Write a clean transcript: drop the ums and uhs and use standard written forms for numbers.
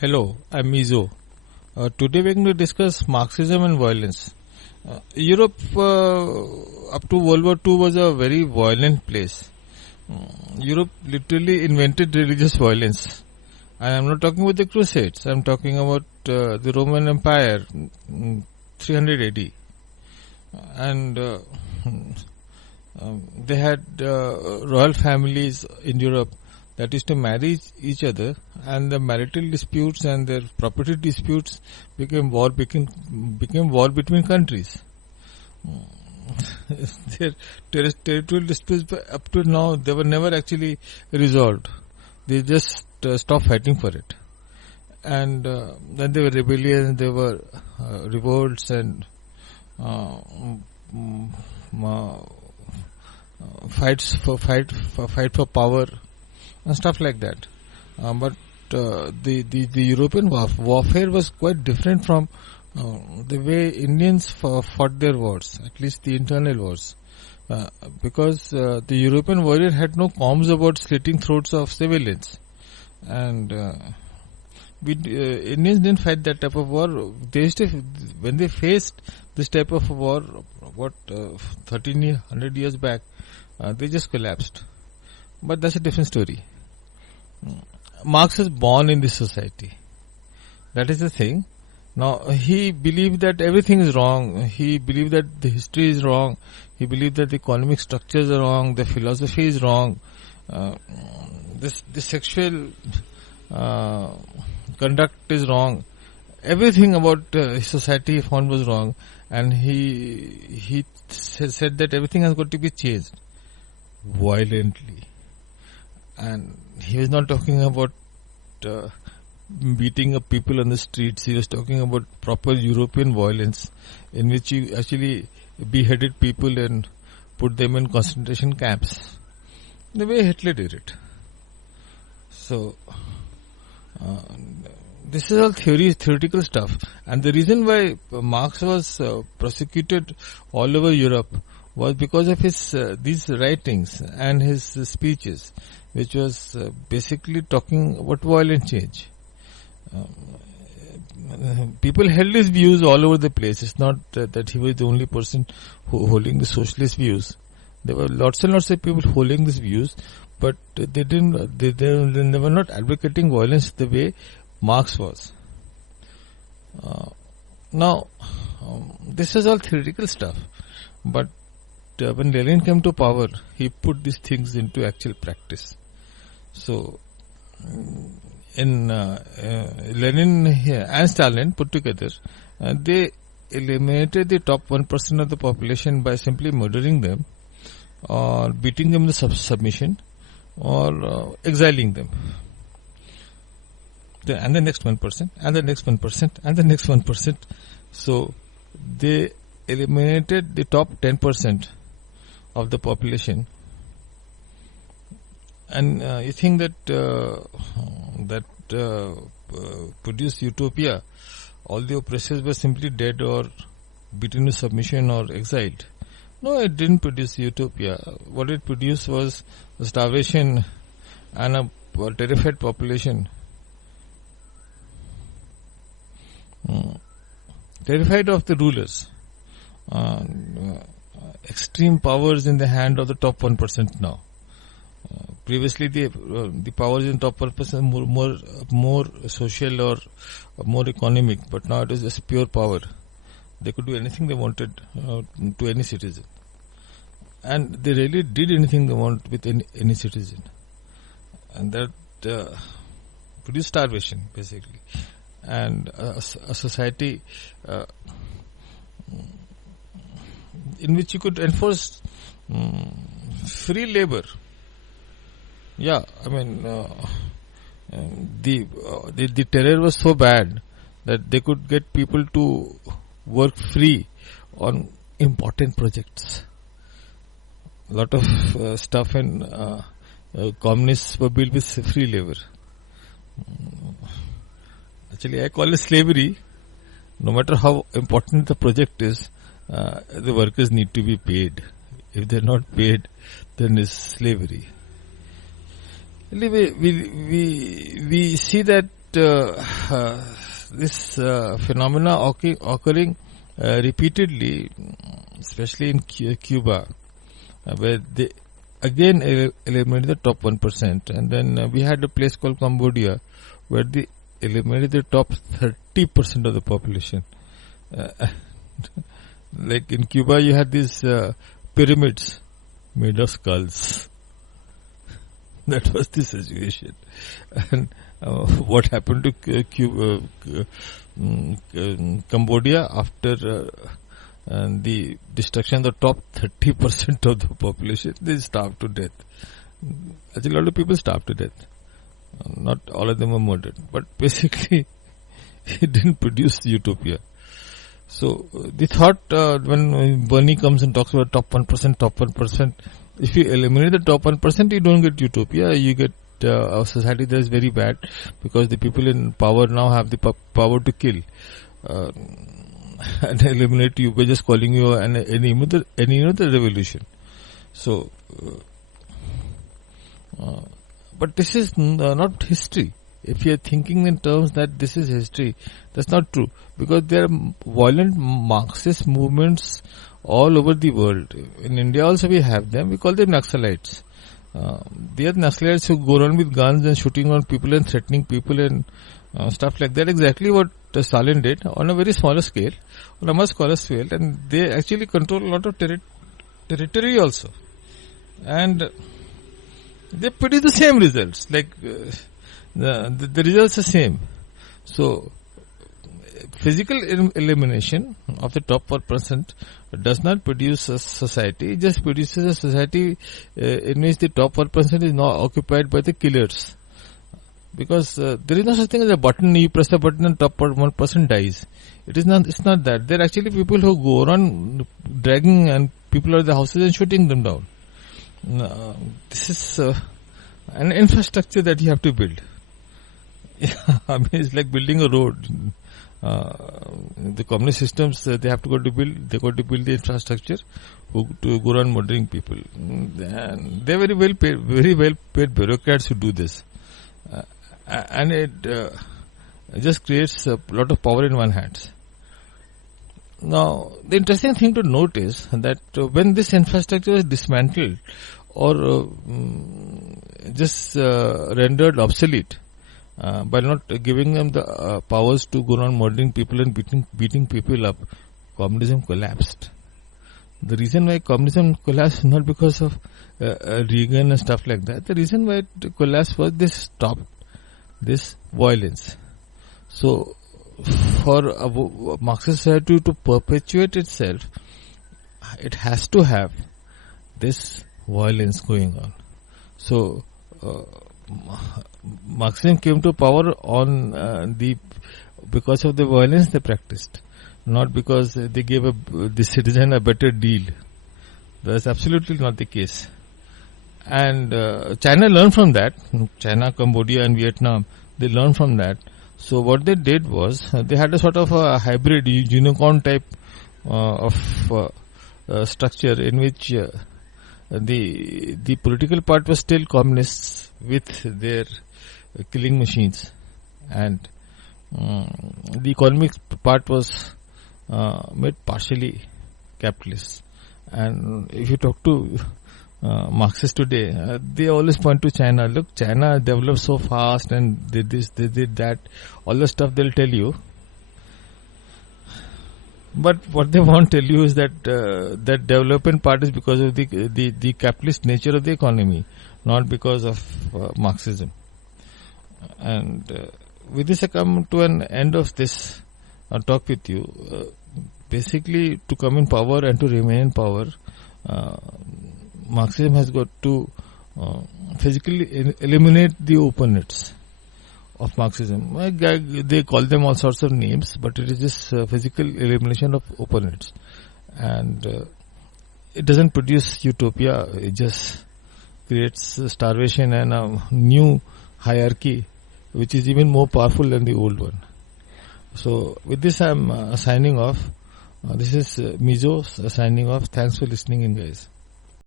Hello, I'm Mizo. Today we're going to discuss Marxism and violence. Europe up to World War II was a very violent place. Europe literally invented religious violence. And I'm not talking about the Crusades. I'm talking about the Roman Empire, 300 AD. And they had royal families in Europe that used to marry each other, and the marital disputes and their property disputes became war between countries. Their territorial disputes up to now, they were never actually resolved. They just stopped fighting for it. And then there were rebellions, there were revolts and fight for power and stuff like that. But the European warfare was quite different from the way Indians fought their wars, at least the internal wars, because the European warrior had no qualms about slitting throats of civilians, and Indians didn't fight that type of war. They used to, when they faced this type of war, 100 years back, they just collapsed. But that's a different story. Marx is born in this society. That is the thing. Now, he believed that everything is wrong. He believed that the history is wrong. He believed that the economic structures are wrong. The philosophy is wrong. The sexual conduct is wrong. Everything about society he found was wrong. And he said that everything has got to be changed violently. And he was not talking about beating up people on the streets. He was talking about proper European violence, in which he actually beheaded people and put them in concentration camps, the way Hitler did it. So this is all theoretical stuff. And the reason why Marx was prosecuted all over Europe was because of his these writings and his speeches, which was basically talking about violent change. People held his views all over the place. It's not that he was the only person holding the socialist views. There were lots and lots of people holding these views, but they were not advocating violence the way Marx was. Now, this is all theoretical stuff, but when Lenin came to power, he put these things into actual practice. So, in Lenin and Stalin put together, they eliminated the top 1% of the population by simply murdering them, or beating them into submission, or exiling them. And the next 1%, and the next 1%, and the next 1%. So, they eliminated the top 10% of the population. And you think that produced utopia, all the oppressors were simply dead or beaten to submission or exiled? No, it didn't produce utopia. What it produced was starvation and a terrified population. Terrified of the rulers. Extreme powers in the hand of the top 1% now. Previously, the powers in top 1% more social or more economic, but now it is just pure power. They could do anything they wanted to any citizen, and they really did anything they want with any citizen, and that produced starvation basically, and a society in which you could enforce free labor. Yeah, I mean, the terror was so bad that they could get people to work free on important projects. A lot of stuff and communists were built with free labor. Actually, I call it slavery. No matter how important the project is, the workers need to be paid. If they're not paid, then it's slavery. Anyway, we see that this phenomena occurring repeatedly, especially in Cuba, where they again eliminated the top 1%, and then we had a place called Cambodia, where they eliminated the top 30% of the population. Like in Cuba, you had these pyramids made of skulls. That was the situation. And what happened to Cambodia after the destruction of the top 30% of the population? They starved to death. Actually, a lot of people starved to death. Not all of them were murdered, but basically it didn't produce utopia. So the thought, when Bernie comes and talks about top 1%, if you eliminate the top 1%, you don't get utopia. You get a society that is very bad, because the people in power now have the power to kill and eliminate you by just calling you an enemy of the revolution. So, but this is not history. If you are thinking in terms that this is history, that's not true, because there are violent Marxist movements all over the world. In India also we have them. We call them Naxalites. They are Naxalites who go around with guns and shooting on people and threatening people and stuff like that. Exactly what Stalin did on a very smaller scale, on a much smaller scale, and they actually control a lot of territory also. And they produce the same results. Like the results are same. So physical elimination of the top 4% does not produce a society. It just produces a society in which the top 4% is now occupied by the killers. Because there is no such thing as a button. You press a button and top 1% dies. It's not that. There are actually people who go around dragging and people out of the houses and shooting them down. This is an infrastructure that you have to build. I mean, it's like building a road. The communist systems, they have to go to build the infrastructure to go around murdering people. And they're very well paid bureaucrats who do this. And it just creates a lot of power in one hand. Now, the interesting thing to note is that when this infrastructure is dismantled or just rendered obsolete, by not giving them the powers to go around murdering people and beating people up, communism collapsed. The reason why communism collapsed is not because of Reagan and stuff like that. The reason why it collapsed was they stopped this violence. So, for a Marxist society to perpetuate itself, it has to have this violence going on. So, Marxism came to power on because of the violence they practiced, not because they gave the citizen a better deal. That's absolutely not the case. And China learned from that. China, Cambodia and Vietnam, they learned from that. So what they did was, they had a sort of a hybrid unicorn type of structure in which the political part was still communists with their killing machines, and the economic part was made partially capitalist. And if you talk to Marxists today, they always point to China. Look, China developed so fast and did this, they did that, all the stuff they'll tell you. But what they won't tell you is that that development part is because of the capitalist nature of the economy, not because of Marxism. And with this, I come to an end of this talk with you. Basically, to come in power and to remain in power, Marxism has got to physically eliminate the opponents of Marxism. They call them all sorts of names, but it is just physical elimination of opponents. And it doesn't produce utopia, it just creates starvation and a new hierarchy which is even more powerful than the old one. So with this I'm signing off. This is Mizo signing off. Thanks for listening in, guys.